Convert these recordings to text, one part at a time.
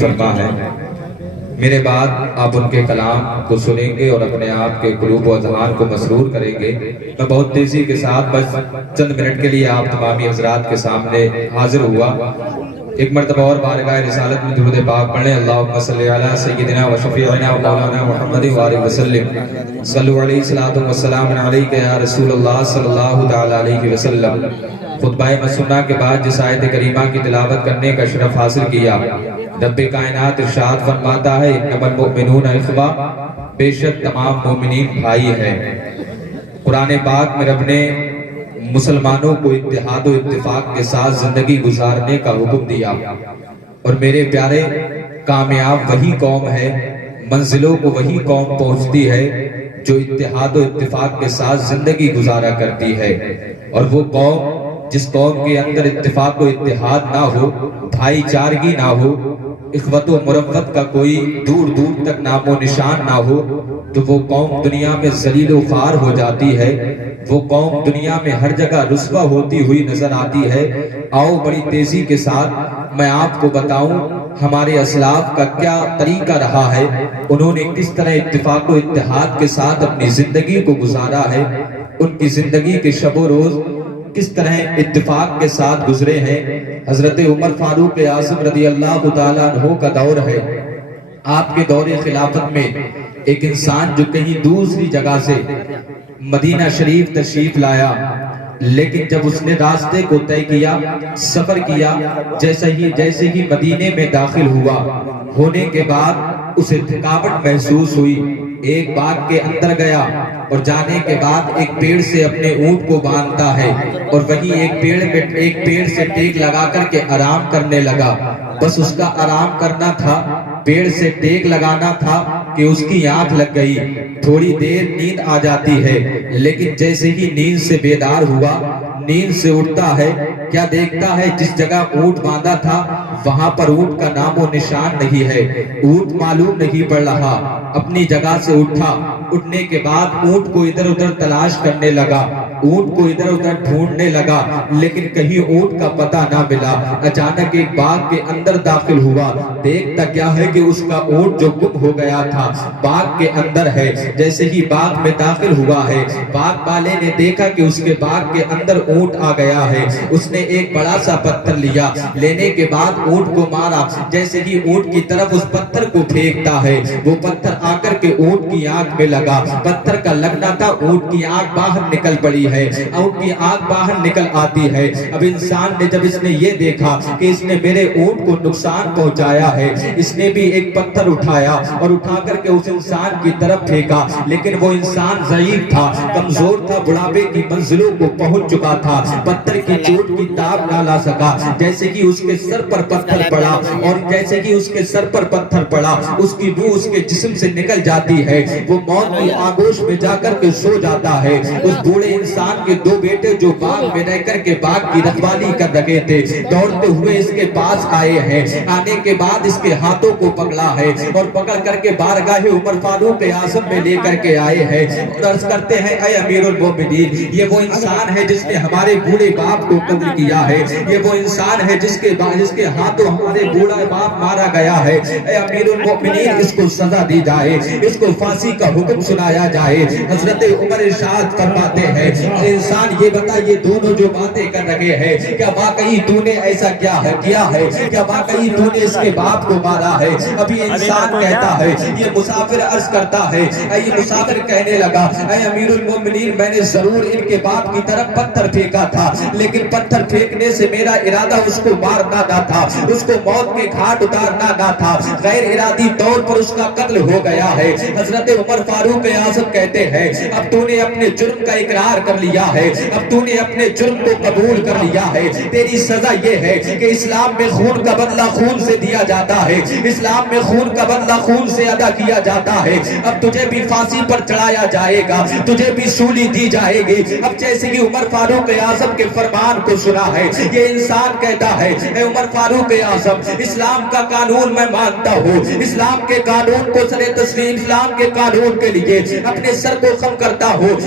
فرما ہے۔ میرے بعد آپ ان کے کلام کو سنیں گے اور اپنے آپ کے قلوب و اذہان کو مسرور کریں گے۔ میں بہت تیزی کے ساتھ بس چند منٹ کے لیے آپ تمامی حضرات کے سامنے حاضر ہوا۔ ایک مرتبہ اور بارگاہ رسالت میں درود پاک پڑھیں۔ اللہم صلی علی سیدنا و شفیعنا و مولانا محمد وآلہ وسلم صلو علیہ الصلوۃ والسلام علیک یا رسول اللہ صلی اللہ تعالی علیہ وسلم۔ خطبہ مسنہ کے بعد جس آیت کریمہ کی تلاوت کرنے کا شرف حاصل کیا، رب کائنات ارشاد فرماتا ہے انما المؤمنون اخوہ، بے شک تمام مومنین بھائی ہیں۔ قرآن پاک میں رب نے مسلمانوں کو اتحاد و اتفاق کے ساتھ زندگی گزارنے کا حکم دیا، اور میرے پیارے کامیاب وہی قوم ہے، منزلوں کو وہی قوم پہنچتی ہے جو اتحاد و اتفاق کے ساتھ زندگی گزارا کرتی ہے۔ اور وہ قوم جس قوم کے اندر اتفاق و اتحاد نہ ہو، بھائی چارگی نہ ہو، اخوت و مروت کا کوئی دور دور تک نام و نشان نہ ہو، تو وہ قوم دنیا میں ذلیل و خوار ہو جاتی ہے، وہ قوم دنیا میں ہر جگہ رسوا ہوتی ہوئی نظر آتی ہے۔ آؤ بڑی تیزی کے ساتھ میں آپ کو بتاؤں ہمارے اسلاف کا کیا طریقہ رہا ہے، انہوں نے کس طرح اتفاق و اتحاد کے ساتھ اپنی زندگی کو گزارا ہے، ان کی زندگی کے شب و روز کس طرح اتفاق کے ساتھ گزرے ہیں۔ حضرت عمر فاروق اعظم رضی اللہ تعالیٰ عنہ کا دور ہے۔ آپ کے دور خلافت میں ایک انسان جو کہیں دوسری جگہ سے مدینہ شریف تشریف لایا، لیکن جب اس نے راستے کو طے کیا، سفر کیا، جیسے ہی مدینے میں داخل ہوا، ہونے کے بعد اسے تھکاوٹ محسوس ہوئی، ایک باغ کے اندر گیا اور جانے کے بعد ایک پیڑ سے اپنے اونٹ کو باندھتا ہے، اور وہی ایک پیڑ سے ٹیک لگا کر کے آرام کرنے لگا۔ بس اس کا آرام کرنا تھا، پیڑ سے ٹیک لگانا تھا کہ اس کی آنکھ لگ گئی۔ تھوڑی دیر نیند آ جاتی ہے، لیکن جیسے ہی نیند سے بیدار ہوا، نیند سے اٹھتا ہے، کیا دیکھتا ہے جس جگہ اونٹ باندھا تھا وہاں پر اونٹ کا نام و نشان نہیں ہے، اونٹ معلوم نہیں پڑ رہا۔ اپنی جگہ سے اٹھا، اٹھنے کے بعد اونٹ کو ادھر ادھر تلاش کرنے لگا، اونٹ کو ادھر ادھر ڈھونڈنے لگا، لیکن کہیں اونٹ کا پتہ نہ ملا۔ اچانک ایک باغ کے اندر داخل ہوا، دیکھتا کیا ہے کہ اس کا اونٹ جو گم ہو گیا تھا باغ کے اندر ہے۔ جیسے ہی باغ میں داخل ہوا ہے، باغ والے نے دیکھا کہ اس کے باغ کے اندر اونٹ آ گیا ہے۔ اس نے ایک بڑا سا پتھر لیا، لینے کے بعد اونٹ کو مارا۔ جیسے ہی اونٹ کی طرف اس پتھر کو پھینکتا ہے، وہ پتھر آ کر کے اونٹ کی آنکھ میں لگا۔ پتھر کا لگنا تھا، اونٹ کی آنکھ باہر نکل پڑی ہے، اونٹ کی آنکھ باہر نکل آتی ہے۔ اب انسان نے جب اس نے یہ دیکھا کہ اس نے میرے اونٹ کو نقصان پہنچایا ہے، اس نے بھی ایک پتھر اٹھایا اور اٹھا کر کے اس انسان کی طرف پھینکا، لیکن وہ انسان ضعیف تھا، کمزور تھا، بڑھاپے کی منزلوں کو پہنچ چکا تھا، پتھر کی چوٹ کی تاب نہ لا سکا۔ جیسے کہ اس کے سر پر پتھر پڑا، اور جیسے کہ اس کے سر پر پتھر پڑا، اس کی روح اس کے جسم سے نکل جاتی ہے، وہ موت کی آغوش میں جا کر کے سو جاتا ہے۔ اس بوڑھے انسان کے دو بیٹے جو باغ میں رہ کر کے باغ کی رکھوالی کر رکھے تھے، دوڑتے ہوئے اس کے پاس آئے ہیں۔ آنے کے بعد اس کے ہاتھوں کو پکڑا ہے اور پکڑ کر کے بارگاہ عمر فاروق اعظم میں لے کر کے آئے ہیں، اور عرض کرتے ہیں اے امیر المومنین، یہ وہ انسان ہے جس نے ہمارے بوڑھے باپ کو قتل کیا ہے، یہ وہ انسان ہے جس کے ہاتھوں ہمارے بوڑھا باپ مارا گیا ہے۔ اے امیر المومنین، اس کو سزا دی جائے، اس کو پھانسی کا حکم سنایا جائے۔ حضرت عمر ارشاد فرماتے ہیں انسان یہ بتا، یہ دونوں جو باتیں کر رہے ہیں، کیا واقعی تو نے ایسا کیا ہے، کیا واقعی تو نے اس کے باپ کو مارا ہے؟ ابھی انسان کہتا ہے، یہ مسافر عرض کرتا ہے، یہ مسافر کہنے لگا اے امیر المومنین، میں نے ضرور ان کے باپ کی طرف پتھر پھینکا تھا، لیکن پتھر پھینکنے سے میرا ارادہ اس کو مارنا نہ تھا، اس کو موت کے گھاٹ اتارنا نہ تھا، غیر ارادی طور پر اس کا قتل ہو گیا ہے۔ حضرت عمر فاروق اعظم کہتے ہیں اب تو نے اپنے جرم کا اقرار کر لیا ہے، اب تو نے اپنے جرم کو قبول کر لیا ہے، تیری سزا یہ ہے کہ اسلام میں خون کا بدلہ خون سے دیا جاتا ہے، اسلام میں خون کا بدلہ خون سے ادا کیا جاتا ہے، اب تجھے بھی پھانسی پر چڑھایا جائے گا، تجھے بھی سولی دی جائے گی۔ اب جیسے کہ عمر فاروق اعظم کے فرمان کو سنا ہے، یہ انسان کہتا ہے اے عمر فاروق اعظم، اسلام کا قانون میں مانتا ہوں، اسلام کے قانون کو سر تسلیم، اسلام کے قانون کے لیے اپنے سر کو خم کرتا ہوں،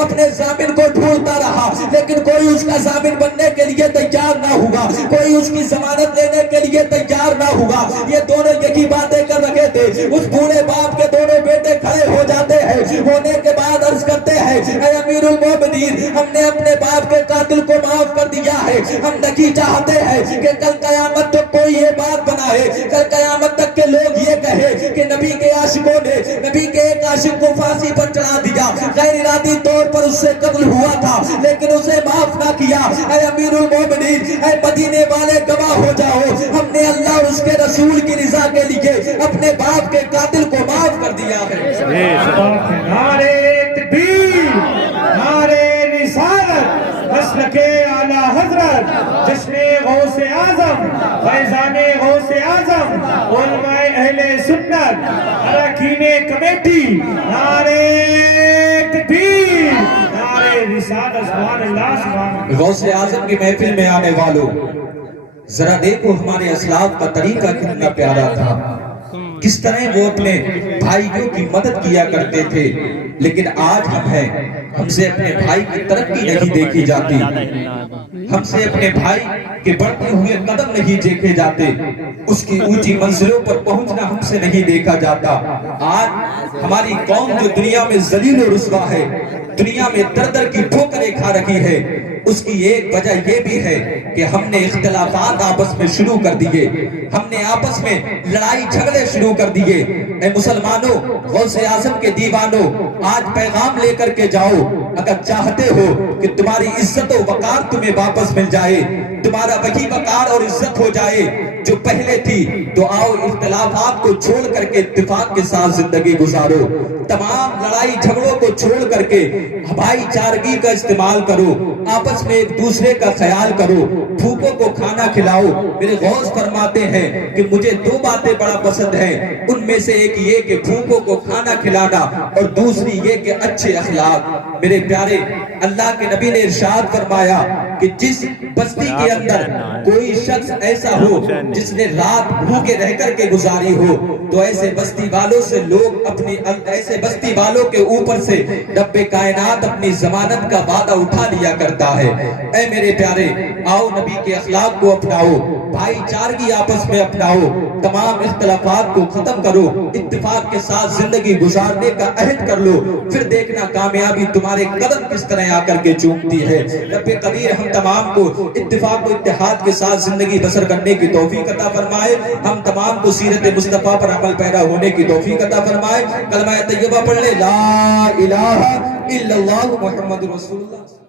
اپنے ضامن کو ڈھونڈتا رہا، لیکن کوئی اس کا ضامن بننے کے لیے تیار نہ ہوا، کوئی اس کی ضمانت لینے کے لیے تیار نہ ہوا۔ یہ دونوں یہی باتیں کر رہے تھے، اس بوڑھے باپ کے دونوں بیٹے کھڑے ہو جاتے ہیں، ہونے کے بعد عرض کرتے ہیں اے امیر المومنین، ہم نے اپنے باپ کے قاتل کو معاف کر دیا ہے، ہم نہیں چاہتے ہیں کہ کل قیامت تک کوئی یہ بات بنائے، کل قیامت تک کے لوگ یہ کہے کہ نبی کے عاشقوں نے نبی کے ایک عاشق کو پھانسی پر چڑھا دیا، غیر ارادی طور پر اس سے قتل ہوا تھا لیکن اسے معاف نہ کیا۔ اے امیر المومنین، اے مدینے والے گواہ ہو جاؤ، ہم نے اللہ اور اس کے رسول کی رضا کے لیے اپنے باپ کے قاتل کو معاف کر دیا ہے۔ نعرہ تکبیر، نعرہ رسالت، مسلک اعلی حضرت، جشن غوث اعظم، فیضان غوث اعظم، علماء اہل سنت، اراکین کمیٹی، نعرہ تکبیر، نعرہ رسالت، سبحان اللہ سبحان اللہ۔ غوث اعظم کی محفل میں آنے والوں، ذرا دیکھو ہمارے اسلاف کا طریقہ کتنا پیارا تھا، کس طرح وہ اپنے بھائیوں کی مدد کیا کرتے تھے، لیکن آج ہم ہیں، ہم سے اپنے بھائی کی ترقی نہیں دیکھی جاتی، ہم سے اپنے بھائی کے بڑھتے ہوئے قدم نہیں دیکھے جاتے، اس کی اونچی منزلوں پر پہنچنا ہم سے نہیں دیکھا جاتا۔ آج ہماری قوم جو دنیا میں ذلیل و رسوا ہے، دنیا میں در در کی ٹھوکریں کھا رہی ہے، اس کی ایک وجہ یہ بھی ہے کہ ہم نے اختلافات آپس میں شروع کر دیے، ہم نے آپس میں لڑائی جھگڑے شروع کر دیے۔ اے مسلمانوں، غوث اعظم کے دیوانوں، آج پیغام لے کر کے جاؤ، اگر چاہتے ہو کہ تمہاری عزت و وقار تمہیں واپس مل جائے، تمہارا وہی وقار اور عزت ہو جائے جو پہلے تھی، تو آؤ اختلافات کو چھوڑ کر کے اتفاق کے ساتھ زندگی گزارو، تمام لڑائی جھگڑوں کو چھوڑ کر کے بھائی چارگی کا استعمال کرو، آپس میں ایک دوسرے کا خیال کرو، بھوکوں کو کھانا کھلاؤ۔ میرے غوث فرماتے ہیں کہ مجھے دو باتیں بڑا پسند ہیں، ان میں سے ایک یہ کہ بھوکوں کو کھانا کھلانا اور دوسری یہ کہ اچھے اخلاق۔ میرے پیارے، اللہ کے نبی نے ارشاد فرمایا کہ جس بستی کے اندر کوئی شخص ایسا ہو جس نے رات بھوکے رہ کر کے گزاری ہو، تو ایسے بستی والوں سے لوگ ایسے بستی والوں کے اوپر سے رب کائنات اپنی ضمانت کا وعدہ اٹھا لیا کرتا ہے۔ اے میرے پیارے، آؤ نبی کے اخلاق کو اپناؤ، بھائی چارگی آپس میں اپناؤ، تمام اختلافات کو ختم کرو، اتفاق کے ساتھ زندگی گزارنے کا عہد کر لو، پھر دیکھنا کامیابی تمہارے قدم کس طرح آ کر کے چومتی ہے۔ رب قدیر ہم تمام کو اتفاق و اتحاد کے ساتھ زندگی بسر کرنے کی توفیق عطا فرمائے، ہم تمام کو سیرت مصطفیٰ پر عمل پیرا ہونے کی توفیق عطا فرمائے۔ کلمہ طیبہ پڑھ لے، لا الہ الا اللہ محمد رسول اللہ۔